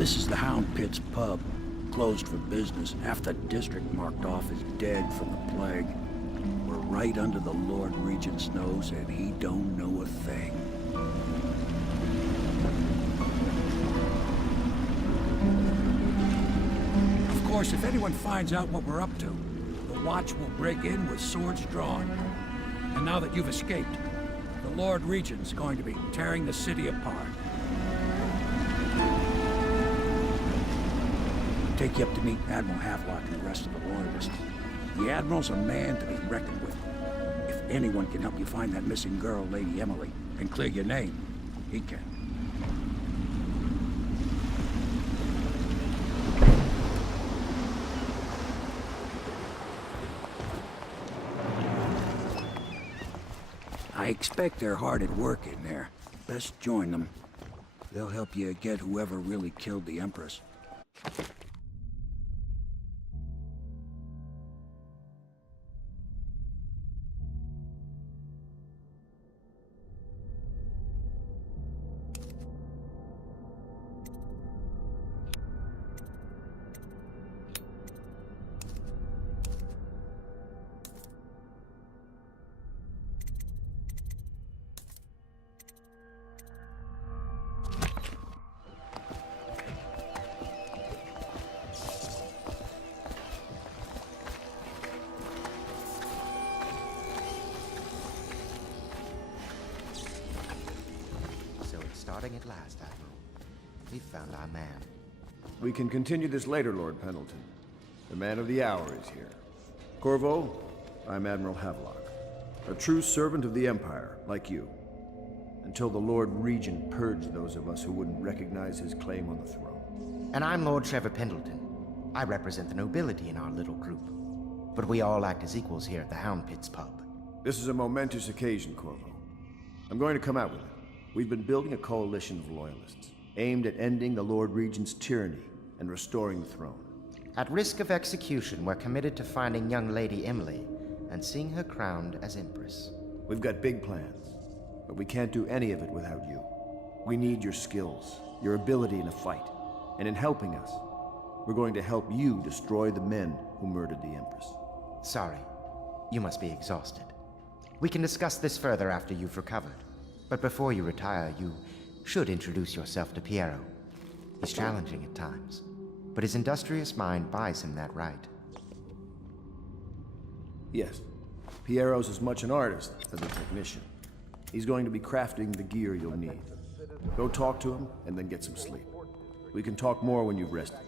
This is the Hound Pit's pub. Closed for business. Half the district marked off as dead from the plague. We're right under the Lord Regent's nose, and he don't know a thing. Of course, if anyone finds out what we're up to, the Watch will break in with swords drawn. And now that you've escaped, the Lord Regent's going to be tearing the city apart. Take you up to meet Admiral Havelock and the rest of the Loyalists. The Admiral's a man to be reckoned with. If anyone can help you find that missing girl, Lady Emily, and clear your name, he can. I expect they're hard at work in there. Best join them. They'll help you get whoever really killed the Empress. Starting at last, Admiral. We've found our man. We can continue this later, Lord Pendleton. The man of the hour is here. Corvo, I'm Admiral Havelock. A true servant of the Empire, like you. Until the Lord Regent purged those of us who wouldn't recognize his claim on the throne. And I'm Lord Trevor Pendleton. I represent the nobility in our little group. But we all act as equals here at the Hound Pit's pub. This is a momentous occasion, Corvo. I'm going to come out with it. We've been building a coalition of loyalists, aimed at ending the Lord Regent's tyranny and restoring the throne. At risk of execution, we're committed to finding young Lady Emily and seeing her crowned as Empress. We've got big plans, but we can't do any of it without you. We need your skills, your ability in a fight, and in helping us, we're going to help you destroy the men who murdered the Empress. Sorry, you must be exhausted. We can discuss this further after you've recovered. But before you retire, you should introduce yourself to Piero. He's challenging at times, but his industrious mind buys him that right. Yes. Piero's as much an artist as a technician. He's going to be crafting the gear you'll need. Go talk to him, and then get some sleep. We can talk more when you've rested.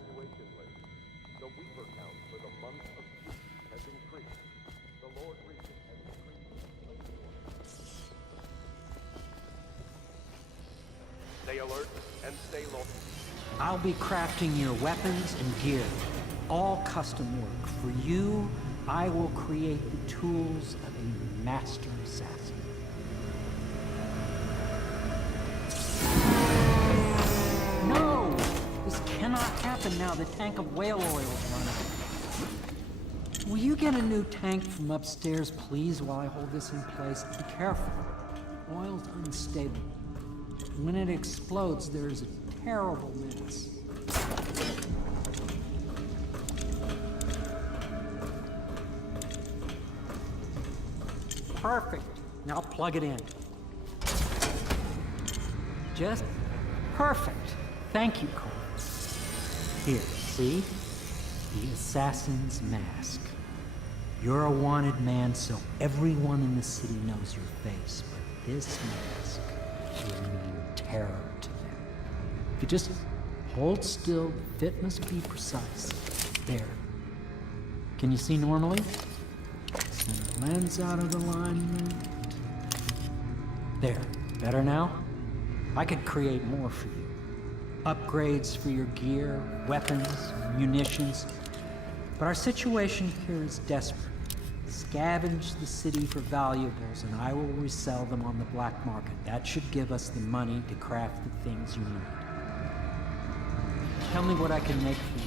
Stay alert and stay low. I'll be crafting your weapons and gear. All custom work. For you, I will create the tools of a master assassin. No! This cannot happen now. The tank of whale oil is running. Will you get a new tank from upstairs, please, while I hold this in place? Be careful. Oil's unstable. When it explodes, there's a terrible mess. Perfect. Now plug it in. Just perfect. Thank you, Cole. Here, see? The assassin's mask. You're a wanted man, so everyone in the city knows your face, but this mask will mean terror to them. If you just hold still, the fit must be precise. There. Can you see normally? Center lens out of alignment. There. Better now? I could create more for you. Upgrades for your gear, weapons, munitions. But our situation here is desperate. Scavenge the city for valuables, and I will resell them on the black market. That should give us the money to craft the things you need. Tell me what I can make for you.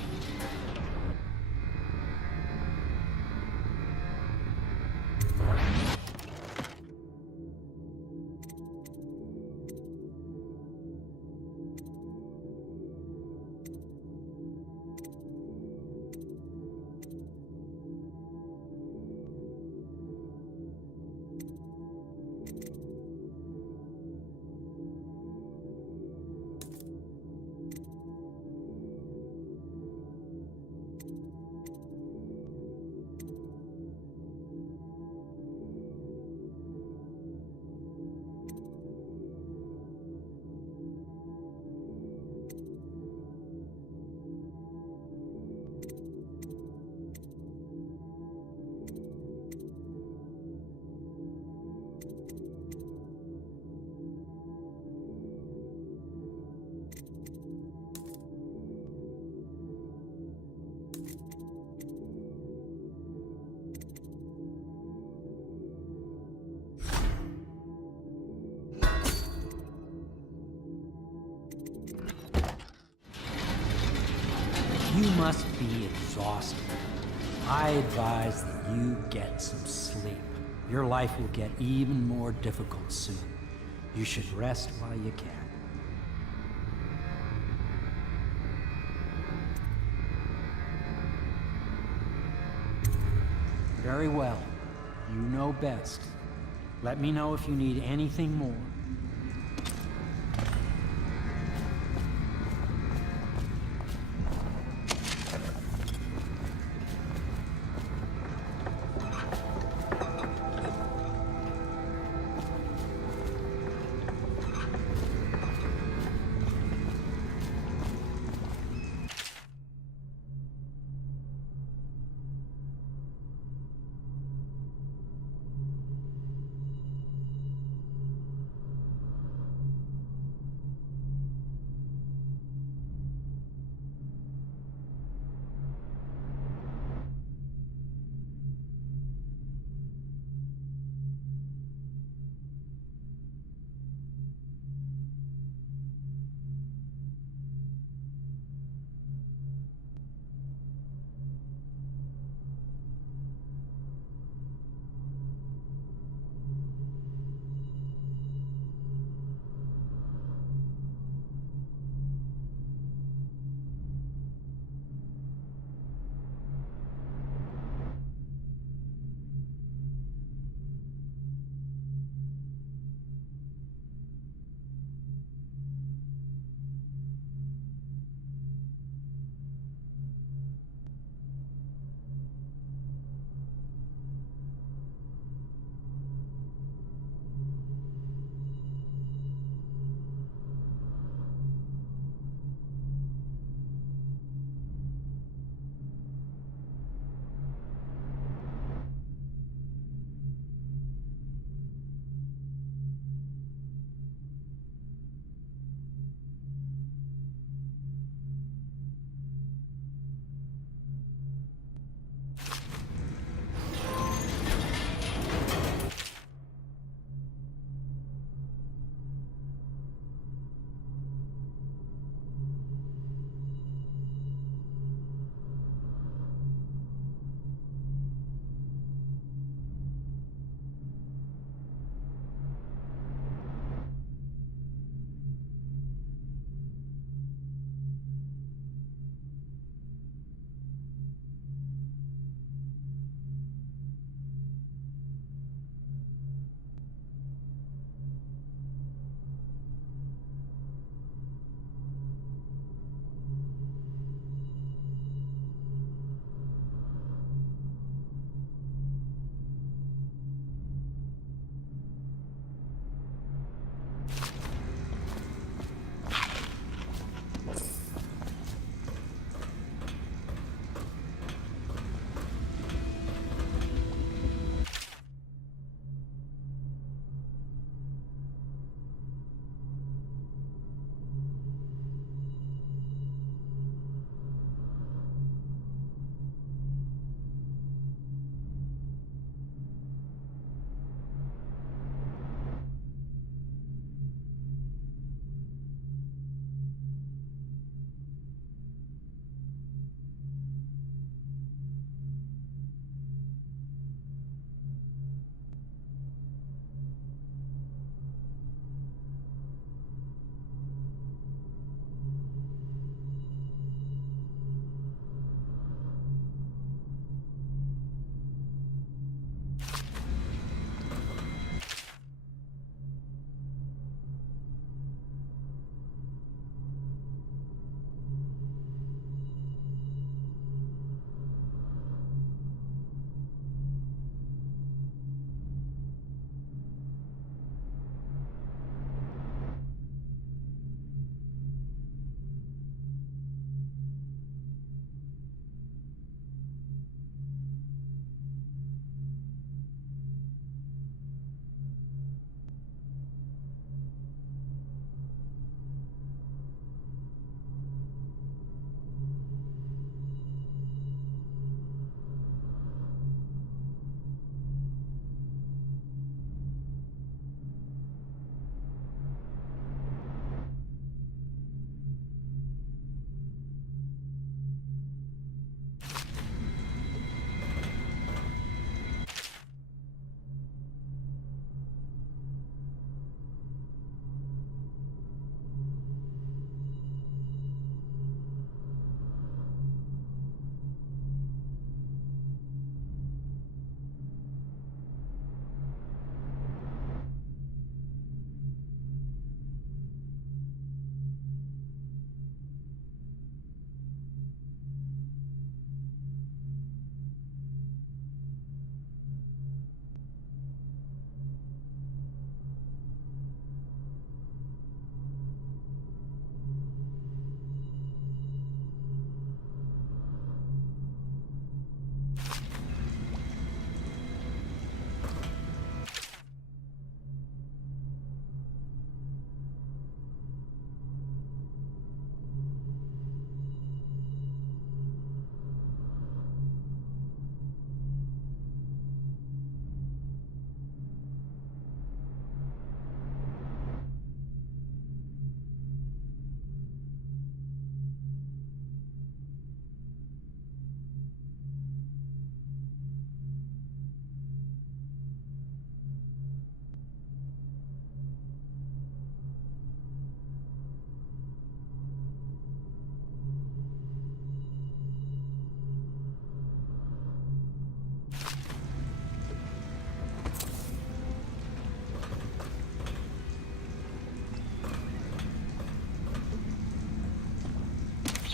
You must be exhausted. I advise that you get some sleep. Your life will get even more difficult soon. You should rest while you can. Very well. You know best. Let me know if you need anything more.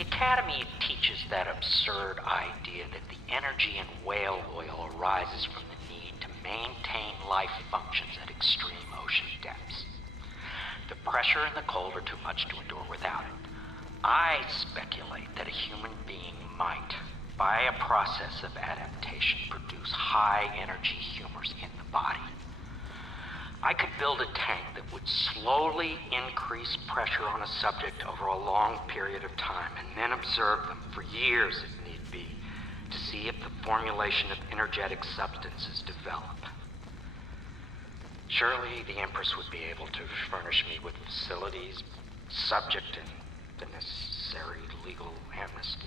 The Academy teaches that absurd idea that the energy in whale oil arises from the need to maintain life functions at extreme ocean depths. The pressure and the cold are too much to endure without it. I speculate that a human being might, by a process of adaptation, produce high-energy humors in the body. I could build a tank that would slowly increase pressure on a subject over a long period of time, and then observe them for years if need be, to see if the formulation of energetic substances develop. Surely the Empress would be able to furnish me with facilities, subject and the necessary legal amnesty.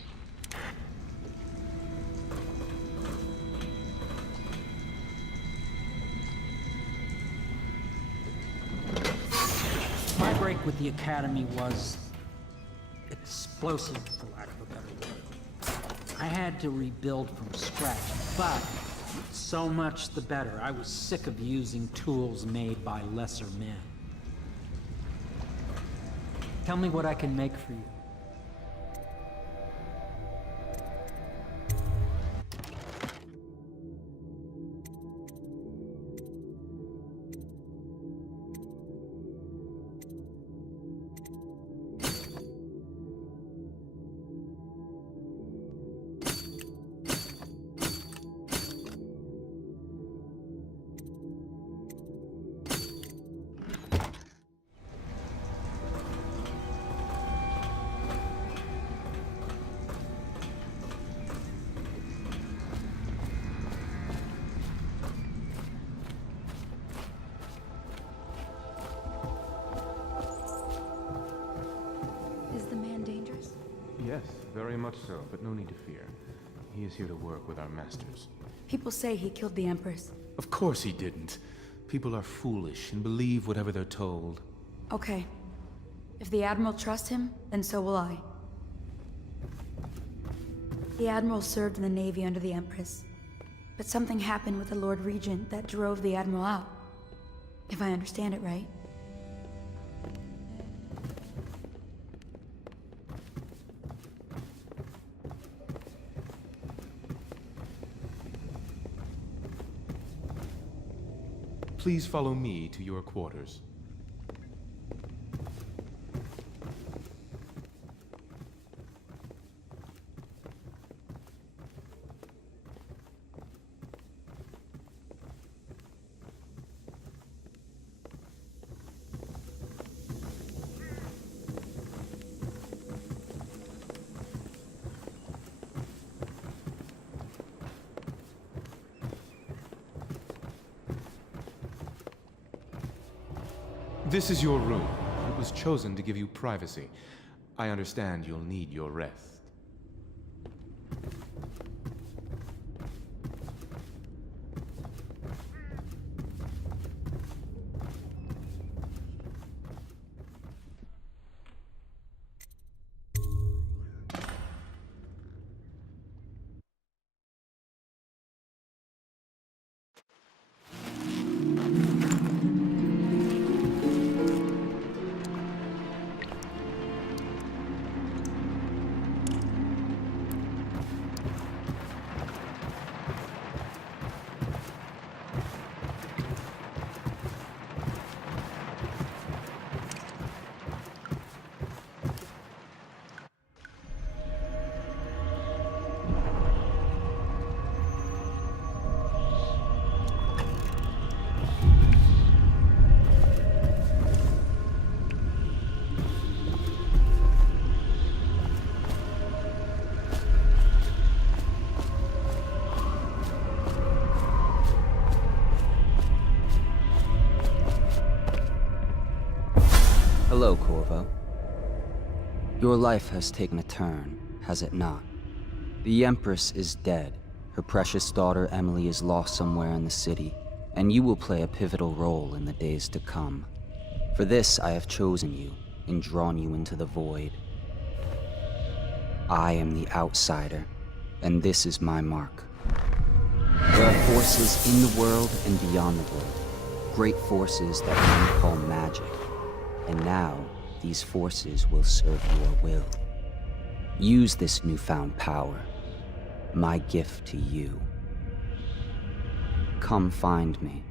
My break with the Academy was explosive, for lack of a better word. I had to rebuild from scratch, but so much the better. I was sick of using tools made by lesser men. Tell me what I can make for you. Yes, very much so, but no need to fear. He is here to work with our masters. People say he killed the Empress. Of course he didn't. People are foolish and believe whatever they're told. Okay. If the Admiral trusts him, then so will I. The Admiral served in the Navy under the Empress. But something happened with the Lord Regent that drove the Admiral out. If I understand it right. Please follow me to your quarters. This is your room. It was chosen to give you privacy. I understand you'll need your rest. Hello, Corvo. Your life has taken a turn, has it not? The Empress is dead. Her precious daughter Emily is lost somewhere in the city, and you will play a pivotal role in the days to come. For this, I have chosen you and drawn you into the void. I am the outsider, and this is my mark. There are forces in the world and beyond the world, great forces that men call magic. And now, these forces will serve your will. Use this newfound power, my gift to you. Come find me.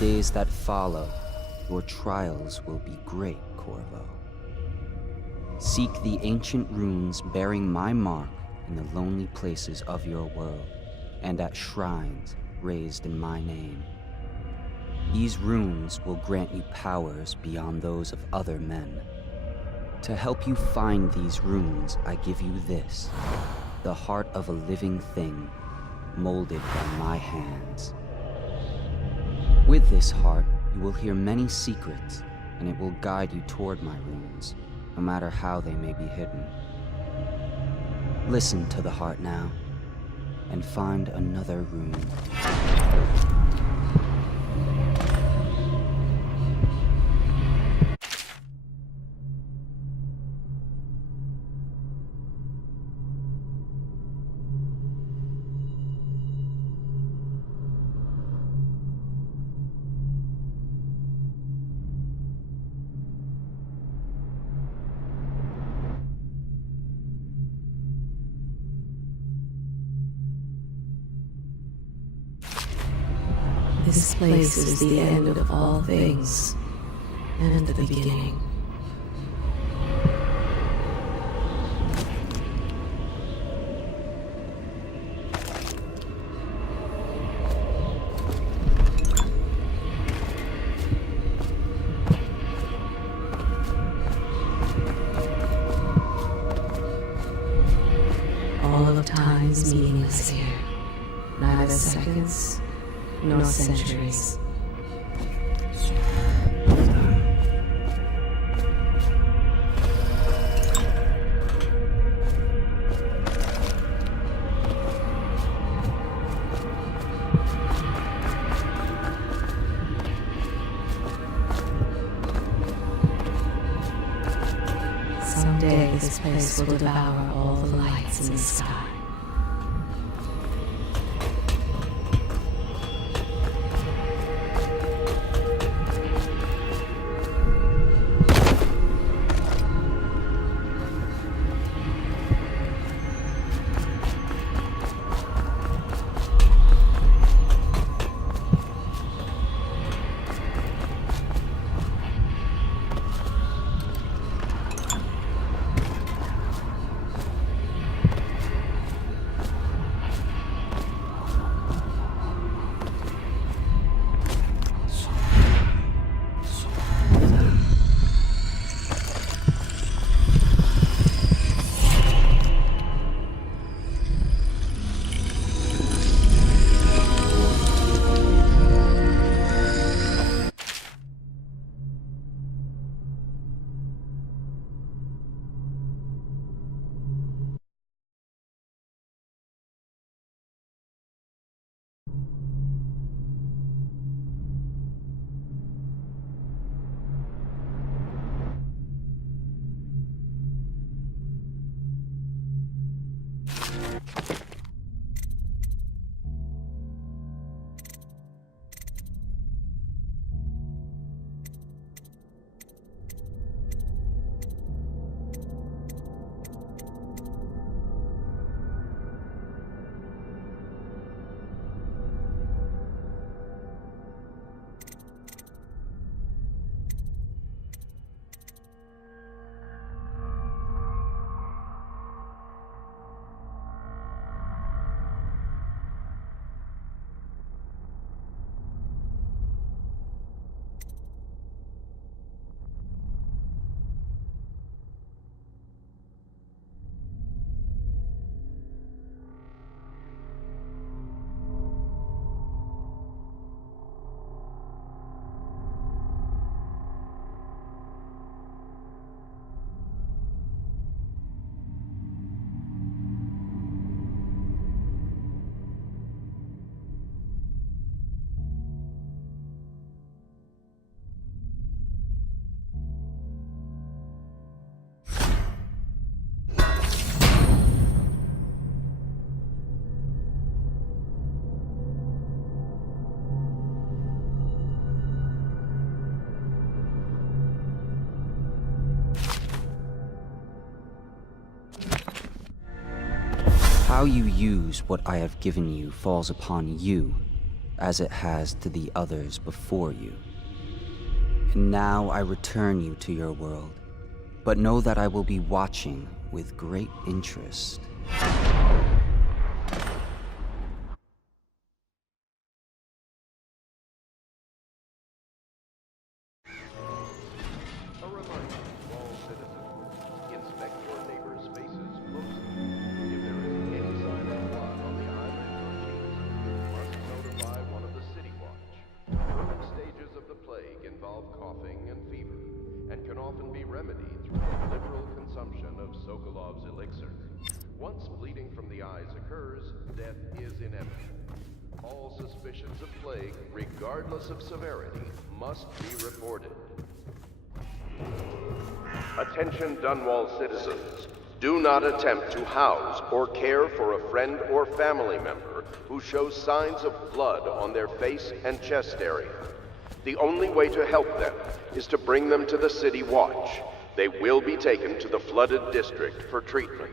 Days that follow, your trials will be great, Corvo. Seek the ancient runes bearing my mark in the lonely places of your world, and at shrines raised in my name. These runes will grant you powers beyond those of other men. To help you find these runes, I give you this, the heart of a living thing, molded by my hands. With this heart, you will hear many secrets, and it will guide you toward my runes, no matter how they may be hidden. Listen to the heart now, and find another rune. This place is the end of all things, and the beginning. All of time is meaningless here. Neither seconds nor centuries. One day this place will devour all the lights in the sky. How you use what I have given you falls upon you, as it has to the others before you. And now I return you to your world, but know that I will be watching with great interest. A reminder to all citizens, inspect your neighbors' faces closely. If there is any sign of blood on the eyelid or cheeks, you must notify one of the City Watch. Early stages of the plague involve coughing and fever, and can often be remedied through the liberal consumption of Sokolov's elixir. Once bleeding from the eyes occurs, death is inevitable. All suspicions of plague, regardless of severity, must be reported. Attention Dunwall citizens. Do not attempt to house or care for a friend or family member who shows signs of blood on their face and chest area. The only way to help them is to bring them to the City Watch. They will be taken to the flooded district for treatment.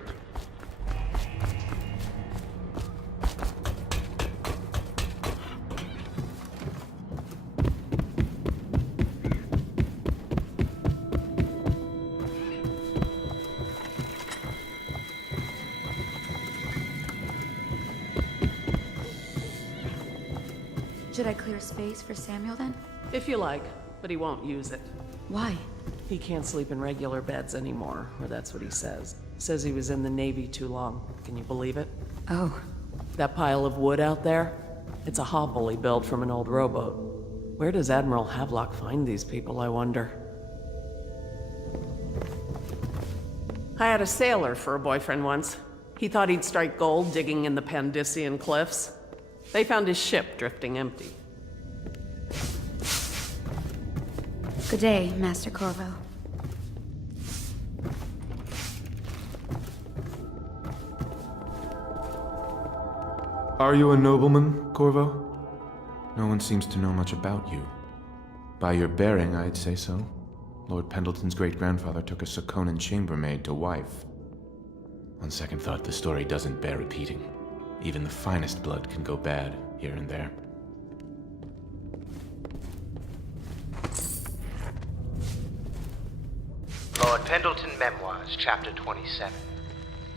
Should I clear space for Samuel then? If you like, but he won't use it. Why? He can't sleep in regular beds anymore, or that's what he says. Says he was in the Navy too long. Can you believe it? Oh. That pile of wood out there? It's a hovel he built from an old rowboat. Where does Admiral Havelock find these people, I wonder? I had a sailor for a boyfriend once. He thought he'd strike gold digging in the Pandician cliffs. They found his ship drifting empty. Good day, Master Corvo. Are you a nobleman, Corvo? No one seems to know much about you. By your bearing, I'd say so. Lord Pendleton's great-grandfather took a Sokonan chambermaid to wife. On second thought, the story doesn't bear repeating. Even the finest blood can go bad here and there. Lord Pendleton Memoirs, Chapter 27.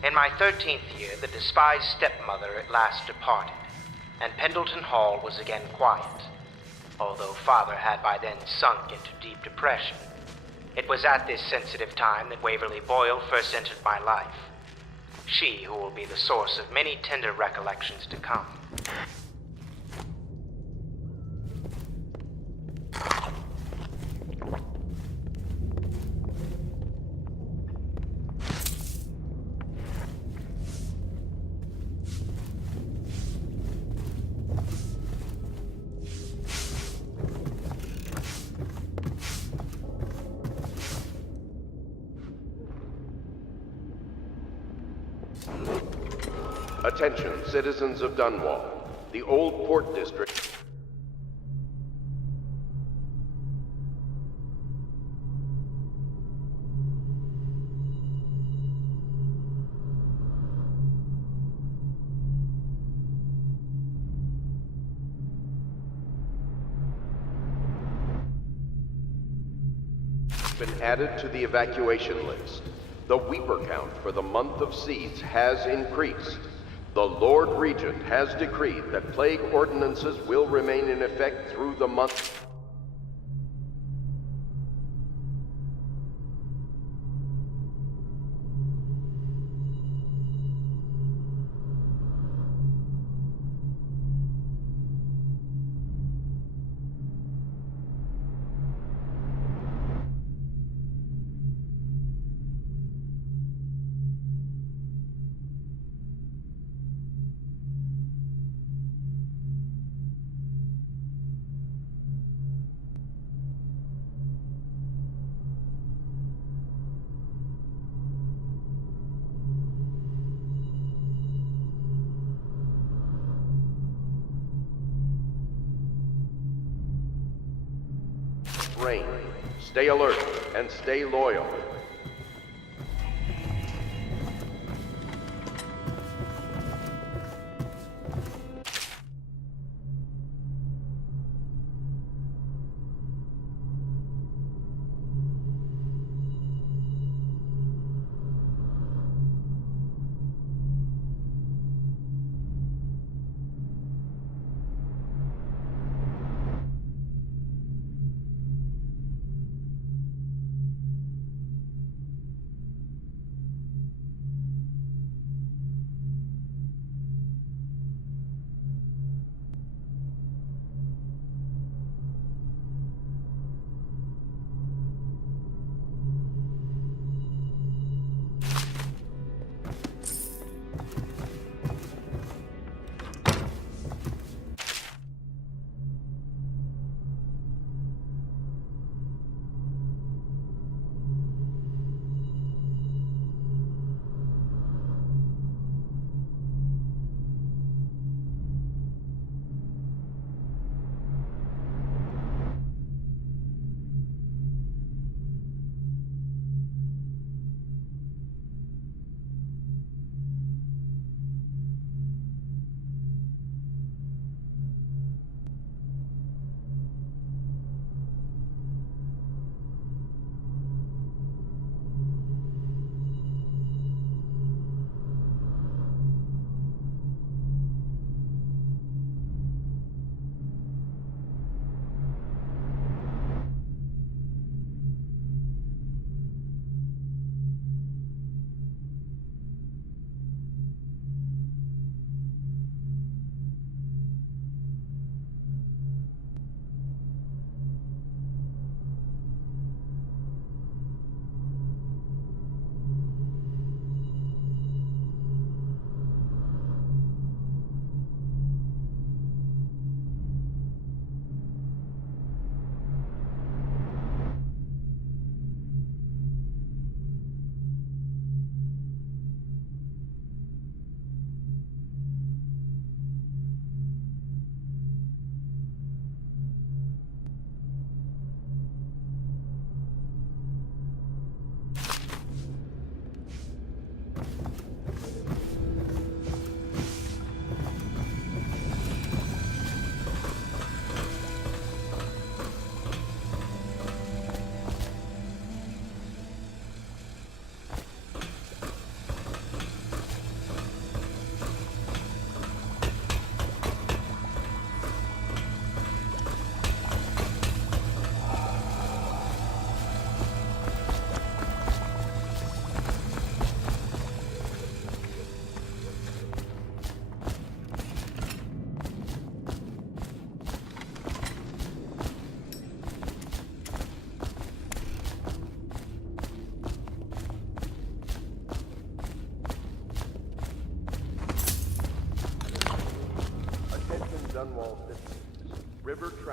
In my 13th year, the despised stepmother at last departed, and Pendleton Hall was again quiet, although Father had by then sunk into deep depression. It was at this sensitive time that Waverly Boyle first entered my life. She who will be the source of many tender recollections to come. Attention, citizens of Dunwall. The Old Port District has been added to the evacuation list. The Weeper count for the month of Seeds has increased. The Lord Regent has decreed that plague ordinances will remain in effect through the month. Rain. Stay alert and stay loyal.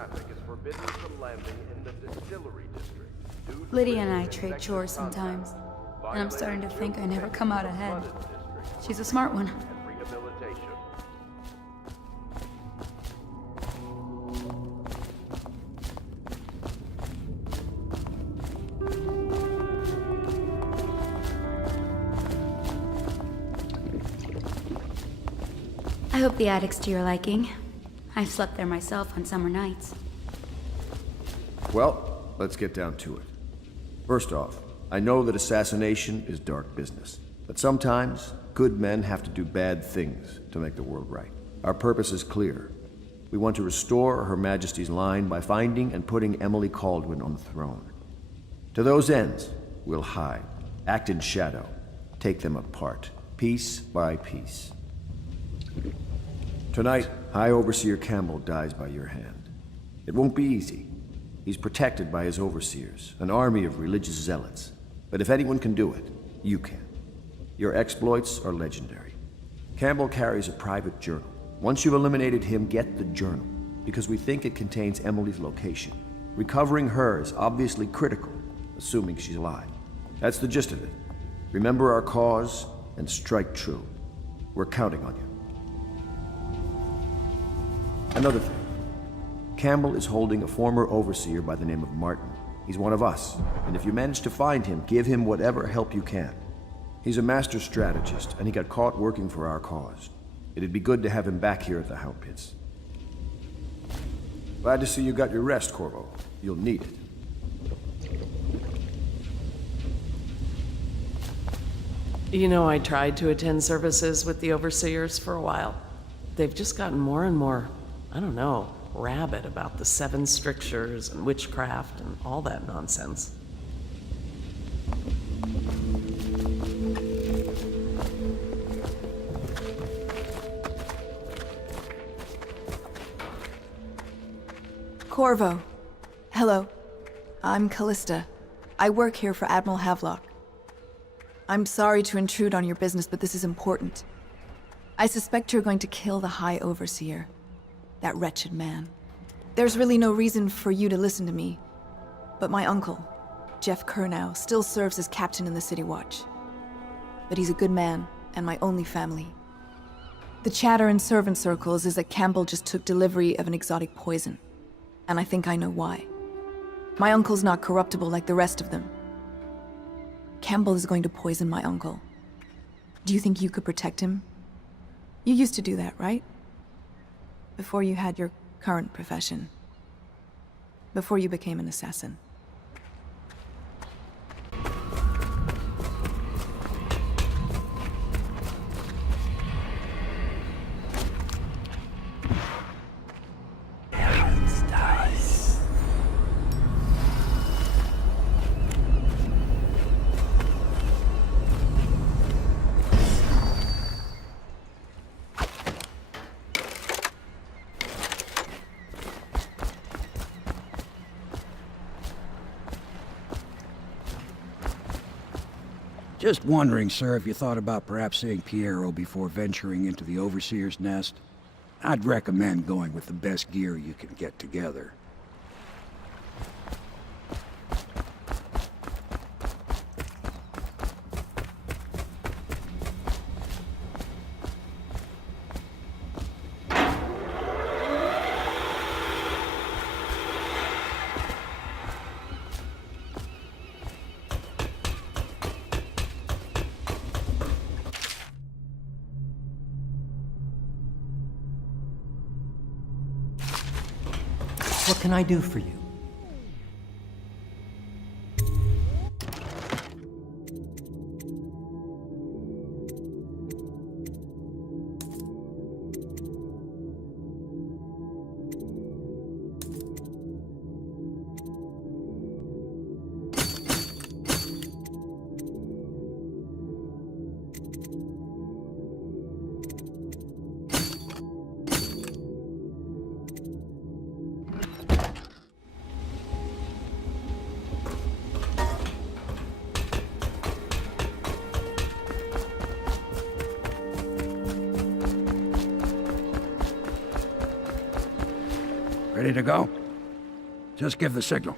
traffic is forbidden from landing in the distillery district. due to Lydia and I risk of trade infectious chores contact. sometimes, and I'm starting to think I never Violating come out the ahead. flooded district She's a smart one. and rehabilitation. I hope the attic's to your liking. I've slept there myself on summer nights. Well, let's get down to it. First off, I know that assassination is dark business, but sometimes good men have to do bad things to make the world right. Our purpose is clear. We want to restore Her Majesty's line by finding and putting Emily Kaldwin on the throne. To those ends, we'll hide, act in shadow, take them apart, piece by piece. Tonight, High Overseer Campbell dies by your hand. It won't be easy. He's protected by his overseers, an army of religious zealots. But if anyone can do it, you can. Your exploits are legendary. Campbell carries a private journal. Once you've eliminated him, get the journal, because we think it contains Emily's location. Recovering her is obviously critical, assuming she's alive. That's the gist of it. Remember our cause and strike true. We're counting on you. Another thing. Campbell is holding a former overseer by the name of Martin. He's one of us, and if you manage to find him, give him whatever help you can. He's a master strategist, and he got caught working for our cause. It'd be good to have him back here at the Hound Pits. Glad to see you got your rest, Corvo. You'll need it. You know, I tried to attend services with the overseers for a while. They've just gotten more and more, I don't know, rabid about the 7 strictures and witchcraft and all that nonsense. Corvo. Hello. I'm Callista. I work here for Admiral Havelock. I'm sorry to intrude on your business, but this is important. I suspect you're going to kill the High Overseer. That wretched man. There's really no reason for you to listen to me, but my uncle, Jeff Kernow, still serves as captain in the City Watch. But he's a good man, and my only family. The chatter in servant circles is that Campbell just took delivery of an exotic poison, and I think I know why. My uncle's not corruptible like the rest of them. Campbell is going to poison my uncle. Do you think you could protect him? You used to do that, right? Before you had your current profession. Before you became an assassin. Just wondering, sir, if you thought about perhaps seeing Piero before venturing into the Overseer's nest. I'd recommend going with the best gear you can get together. What can I do for you? Ready to go? Just give the signal.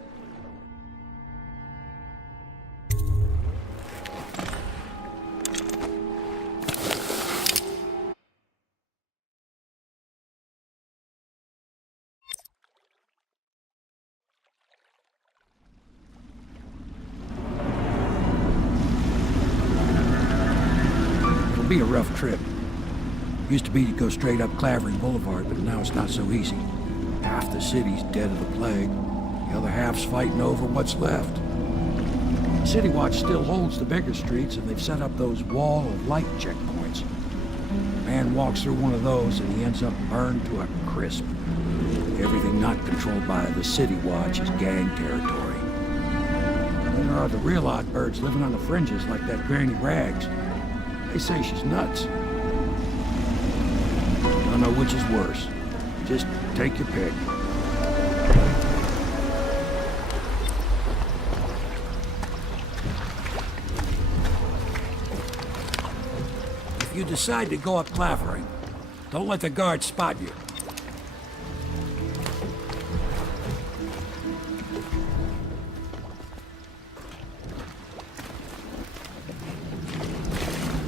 It'll be a rough trip. Used to be to go straight up Clavering Boulevard, but now it's not so easy. Half the city's dead of the plague. The other half's fighting over what's left. City Watch still holds the bigger streets, and they've set up those wall of light checkpoints. A man walks through one of those, and he ends up burned to a crisp. Everything not controlled by the City Watch is gang territory. Then there are the real odd birds living on the fringes like that Granny Rags. They say she's nuts. Don't know which is worse. Just take your pick. If you decide to go up Clavering, don't let the guards spot you.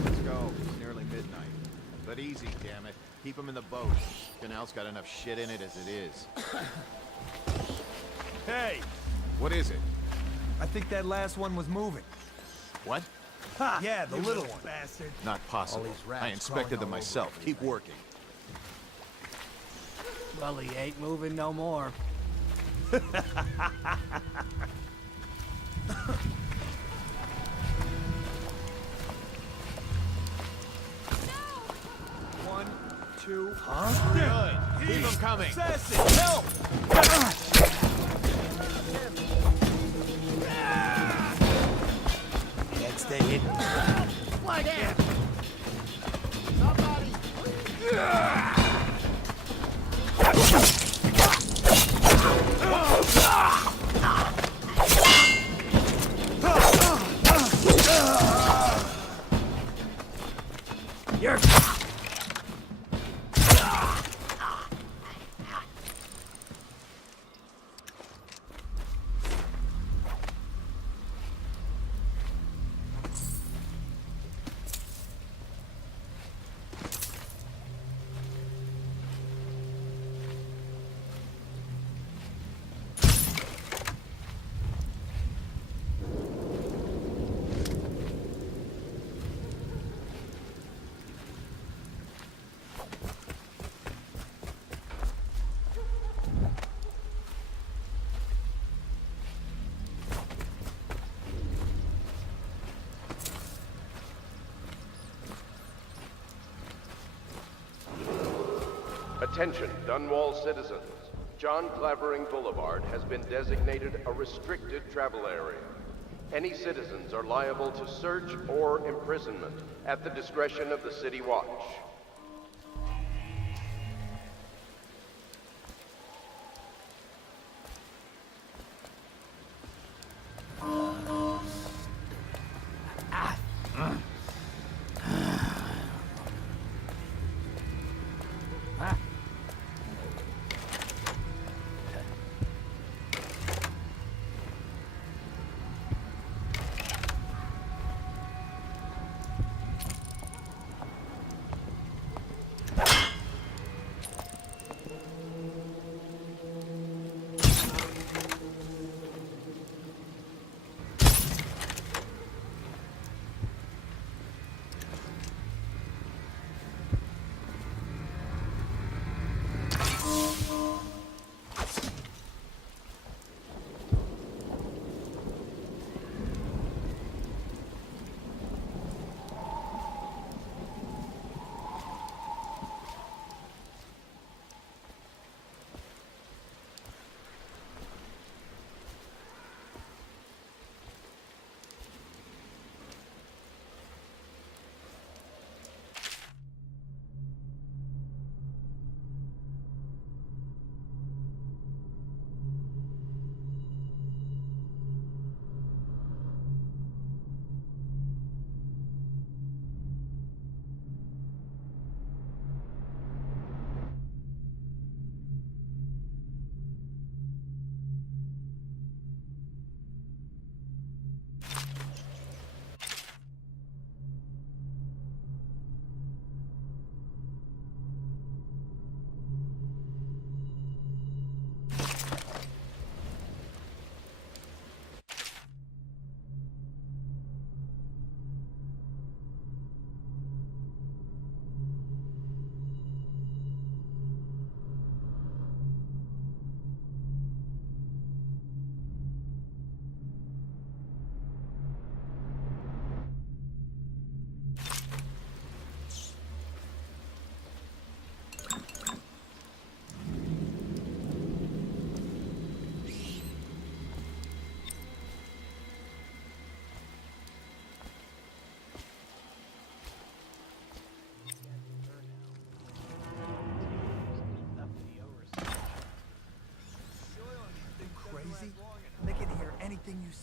Let's go. It's nearly midnight. But easy, damn it. Keep them in the boat. Canal's got enough shit in it as it is. Hey! What is it? I think that last one was moving. What? Ha! Yeah, the little one. Bastard. Not possible. All these rats I inspected crawling them all myself. over Keep working. Well, he ain't moving no more. One, two. Huh? Good. Keep them coming. Assassin, help! Can't stay hidden. Fly down. You're... Attention, Dunwall citizens. John Clavering Boulevard has been designated a restricted travel area. Any citizens are liable to search or imprisonment at the discretion of the City Watch.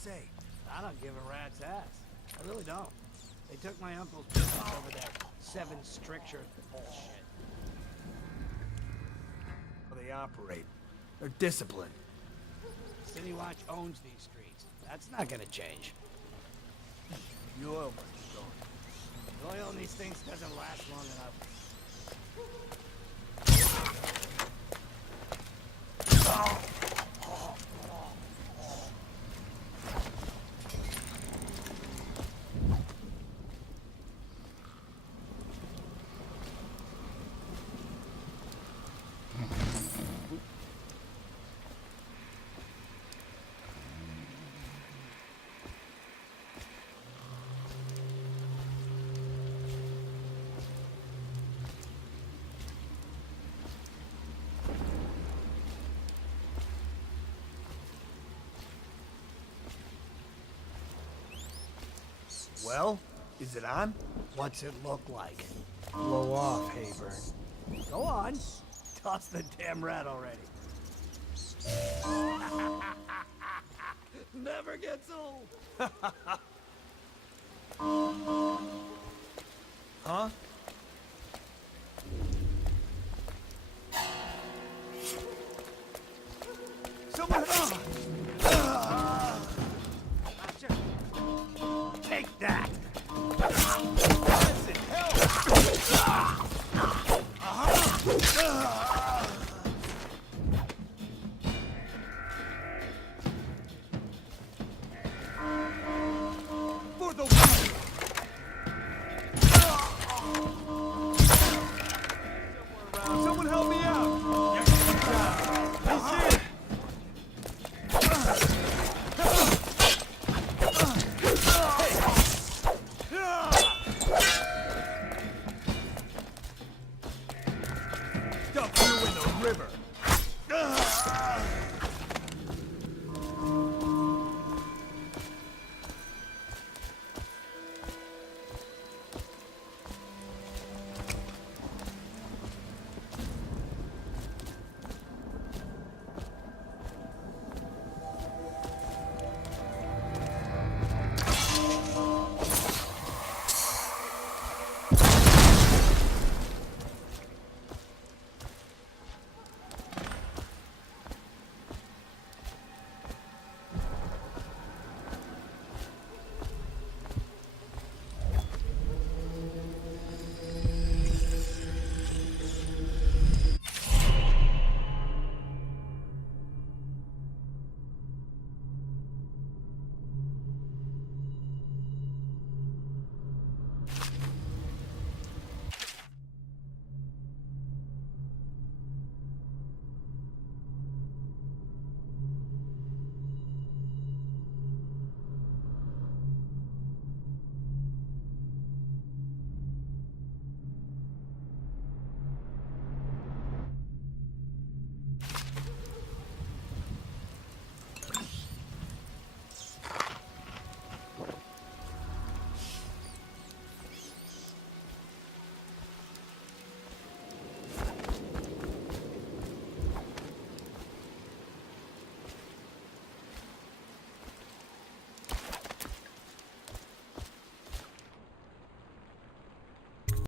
say, I don't give a rat's ass. I really don't. They took my uncle's business over that 7 stricture bullshit. How they operate. They're disciplined. City Watch owns these streets. That's not gonna change. The oil must be going. The oil in these things doesn't last long enough. Well, is it on? What's it look like? Blow off, Hayburn. Go on. Toss the damn rat already. Never gets old. Huh? Someone... Take that!